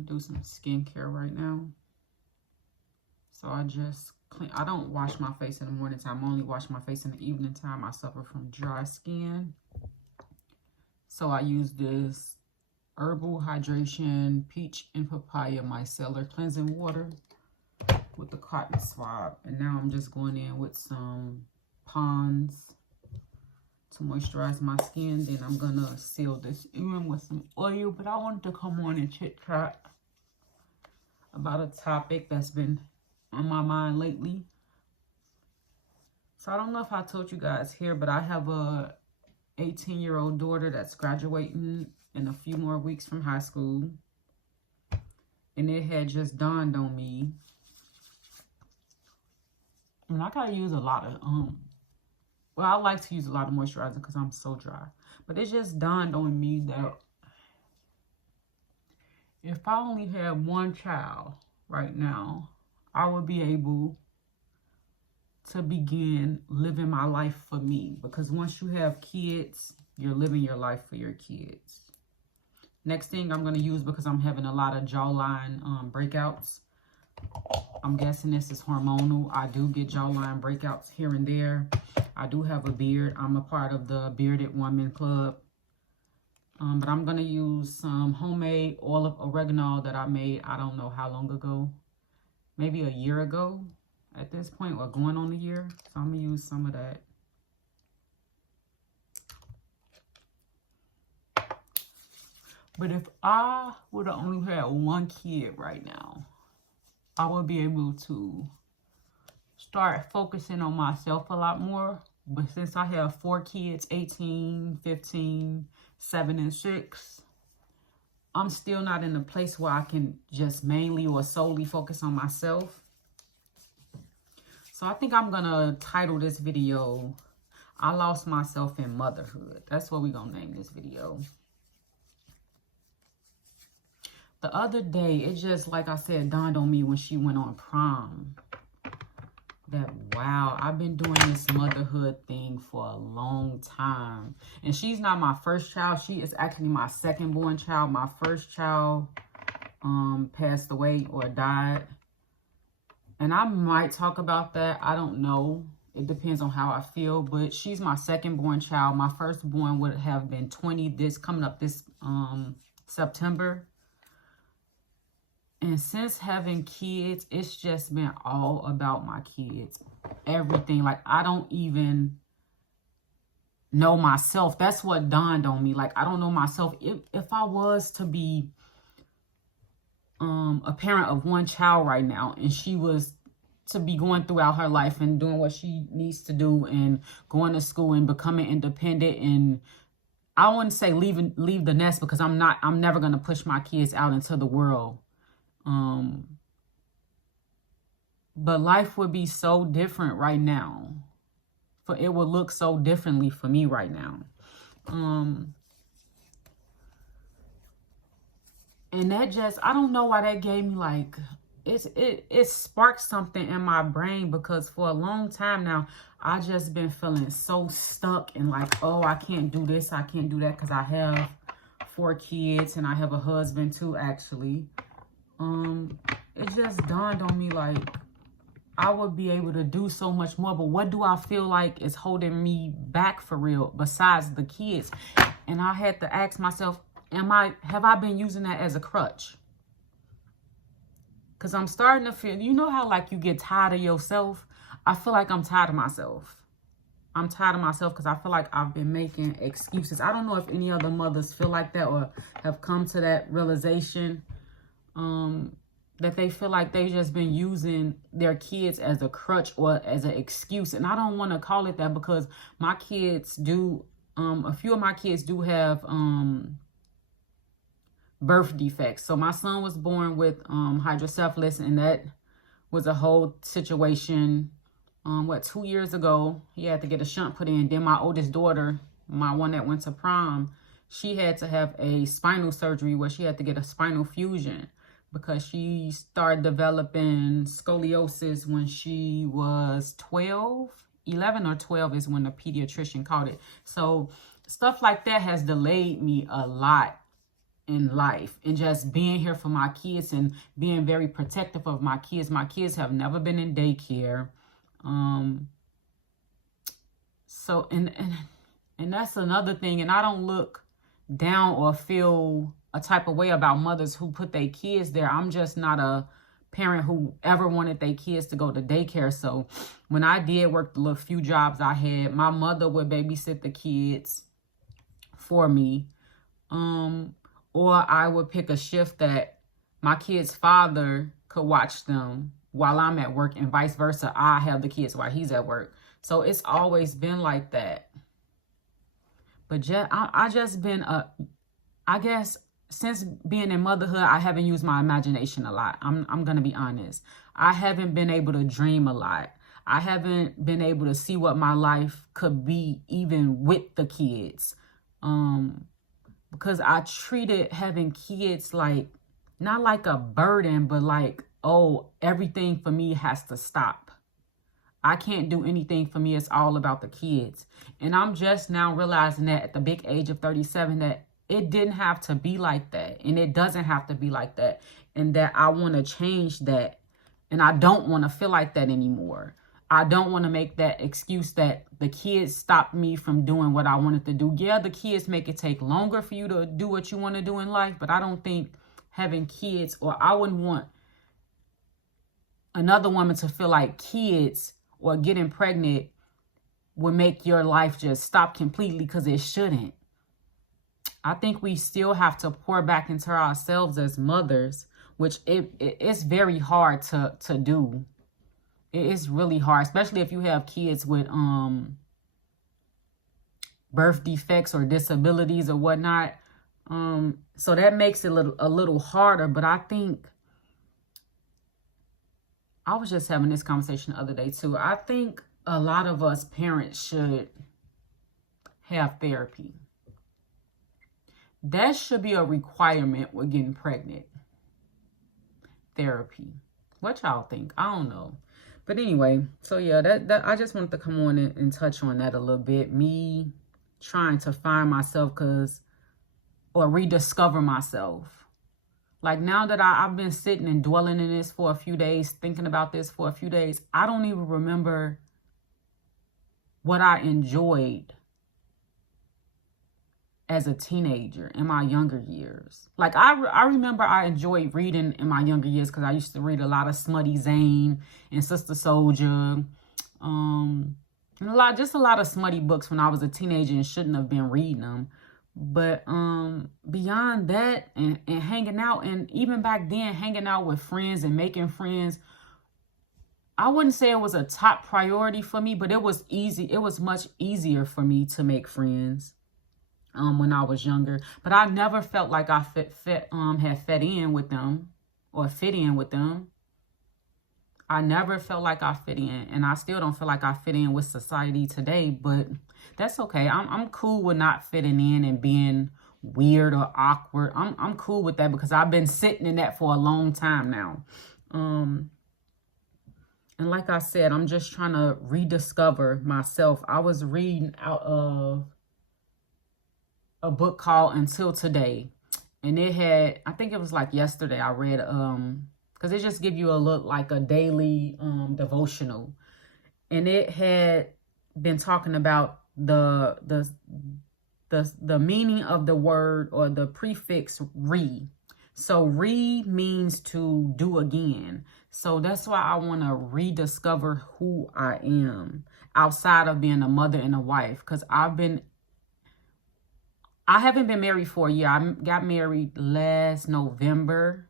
gonna do some skincare right now. So I just clean. I don't wash my face in the morning time. I only wash my face in the evening time. I suffer from dry skin. So I use this Herbal Hydration Peach and Papaya Micellar Cleansing Water with the cotton swab. And now I'm just going in with some Pond's to moisturize my skin. Then I'm gonna seal this in with some oil. But I wanted to come on and chit chat about a topic that's been on my mind lately. So I don't know if I told you guys here, but I have a 18-year-old daughter that's graduating in a few more weeks from high school. And it had just dawned on me, and I gotta use a lot of well, I like to use a lot of moisturizer because I'm so dry. But it just dawned on me that if I only had one child right now, I would be able to begin living my life for me. Because once you have kids, you're living your life for your kids. Next thing I'm going to use, because I'm having a lot of jawline breakouts. I'm guessing this is hormonal. I do get jawline breakouts here and there. I do have a beard. I'm a part of the Bearded Woman Club. But I'm going to use some homemade oil of oregano that I made, I don't know how long ago. Maybe a year ago at this point, or going on a year. So I'm going to use some of that. But if I would have only had one kid right now, I would be able to start focusing on myself a lot more. But since I have 4 kids, 18, 15, 7, and 6, I'm still not in a place where I can just mainly or solely focus on myself. So I think I'm going to title this video, I Lost Myself in Motherhood. That's what we're going to name this video. The other day, it just, like I said, dawned on me when she went on prom that, wow, I've been doing this motherhood thing for a long time. And she's not my first child. She is actually my second born child. My first child passed away or died. And I might talk about that. I don't know. It depends on how I feel. But she's my second born child. My firstborn would have been 20 coming up this September. And since having kids, it's just been all about my kids. Everything. Like, I don't even know myself. That's what dawned on me. Like, I don't know myself. If I was to be a parent of one child right now, and she was to be going throughout her life and doing what she needs to do and going to school and becoming independent, and I wouldn't say leave the nest, because I'm never going to push my kids out into the world. But life would be so different right now. For it would look so differently for me right now. And that just, I don't know why that gave me, like, it sparked something in my brain, because for a long time now, I just been feeling so stuck and like, oh, I can't do this, I can't do that, because I have 4 kids and I have a husband too, actually. It just dawned on me, like, I would be able to do so much more, but what do I feel like is holding me back for real besides the kids? And I had to ask myself, have I been using that as a crutch? Because I'm starting to feel, you know how like you get tired of yourself? I feel like I'm tired of myself. I'm tired of myself because I feel like I've been making excuses. I don't know if any other mothers feel like that or have come to that realization, that they feel like they've just been using their kids as a crutch or as an excuse. And I don't want to call it that, because my kids do, a few of my kids do have birth defects. So my son was born with hydrocephalus, and that was a whole situation. 2 years ago, he had to get a shunt put in. Then my oldest daughter, my one that went to prom, she had to have a spinal surgery where she had to get a spinal fusion, because she started developing scoliosis when she was 11 or 12 is when the pediatrician caught it. So stuff like that has delayed me a lot in life, and just being here for my kids and being very protective of my kids. My kids have never been in daycare. So, and that's another thing. And I don't look down or feel a type of way about mothers who put their kids there. I'm just not a parent who ever wanted their kids to go to daycare. So when I did work the little few jobs I had, my mother would babysit the kids for me. Or I would pick a shift that my kid's father could watch them while I'm at work, and vice versa. I have the kids while he's at work. So it's always been like that. But I just been, I guess, since being in motherhood, I haven't used my imagination a lot. I'm going to be honest. I haven't been able to dream a lot. I haven't been able to see what my life could be even with the kids. Because I treated having kids like, not like a burden, but like, oh, everything for me has to stop. I can't do anything for me. It's all about the kids. And I'm just now realizing that at the big age of 37, that it didn't have to be like that. And it doesn't have to be like that. And that I want to change that. And I don't want to feel like that anymore. I don't want to make that excuse that the kids stopped me from doing what I wanted to do. Yeah, the kids make it take longer for you to do what you want to do in life. But I don't think having kids, or I wouldn't want another woman to feel like kids or getting pregnant would make your life just stop completely, because it shouldn't. I think we still have to pour back into ourselves as mothers, which it's very hard to do. It is really hard, especially if you have kids with birth defects or disabilities or whatnot. So that makes it a little harder. But I think, I was just having this conversation the other day too. I think a lot of us parents should have therapy. That should be a requirement with getting pregnant. Therapy. What y'all think? I don't know. But anyway, so yeah, that I just wanted to come on and touch on that a little bit. Me trying to find myself, or rediscover myself. Like, now that I've been sitting and dwelling in this for a few days, thinking about this for a few days, I don't even remember what I enjoyed as a teenager in my younger years. Like, I remember I enjoyed reading in my younger years, because I used to read a lot of Smutty Zane and Sister Soldier, and a lot of smutty books when I was a teenager and shouldn't have been reading them. But beyond that, and hanging out, and even back then hanging out with friends and making friends, I wouldn't say it was a top priority for me, but it was easy. It was much easier for me to make friends when I was younger. But I never felt like I had fit in with them. I never felt like I fit in, and I still don't feel like I fit in with society today, but that's okay. I'm cool with not fitting in and being weird or awkward. I'm cool with that, because I've been sitting in that for a long time now. And like I said, I'm just trying to rediscover myself. I was reading out of a book called Until Today, and it had, I think it was like yesterday I read, because it just give you a look like a daily devotional. And it had been talking about the meaning of the word, or the prefix re. So re means to do again. So that's why I want to rediscover who I am outside of being a mother and a wife. Because I haven't been married for a year. I got married last November.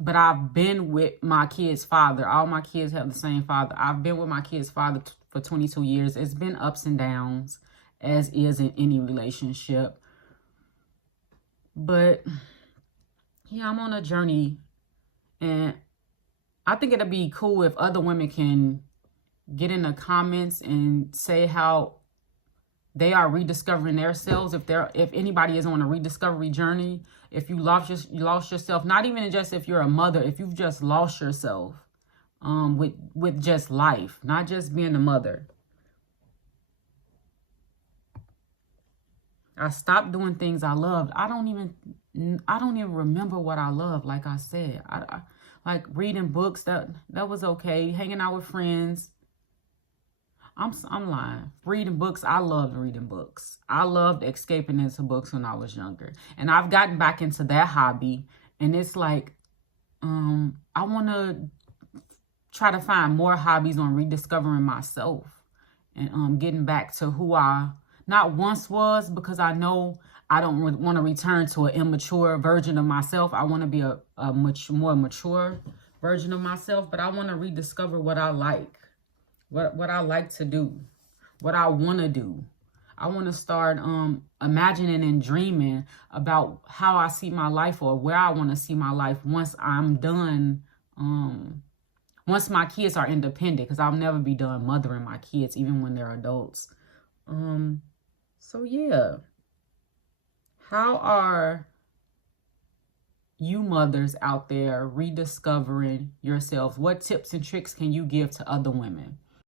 But I've been with my kid's father. All my kids have the same father. I've been with my kid's father for 22 years. It's been ups and downs, as is in any relationship. But yeah, I'm on a journey. And I think it'd be cool if other women can get in the comments and say how they are rediscovering themselves. If anybody is on a rediscovery journey, if you lost yourself, not even just if you're a mother, if you've just lost yourself with just life, not just being a mother. I stopped doing things I loved. I don't even remember what I love. Like I said, I like reading books. That was okay. Hanging out with friends. I'm lying. Reading books. I loved reading books. I loved escaping into books when I was younger, and I've gotten back into that hobby. And it's like, I want to try to find more hobbies on rediscovering myself and getting back to who I not once was, because I know I don't want to return to an immature version of myself. I want to be a more mature version of myself, but I want to rediscover what I like, what I like to do, what I want to do. I want to start imagining and dreaming about how I see my life, or where I want to see my life once I'm done, once my kids are independent, because I'll never be done mothering my kids, even when they're adults. So yeah, how are you mothers out there rediscovering yourselves? What tips and tricks can you give to other women?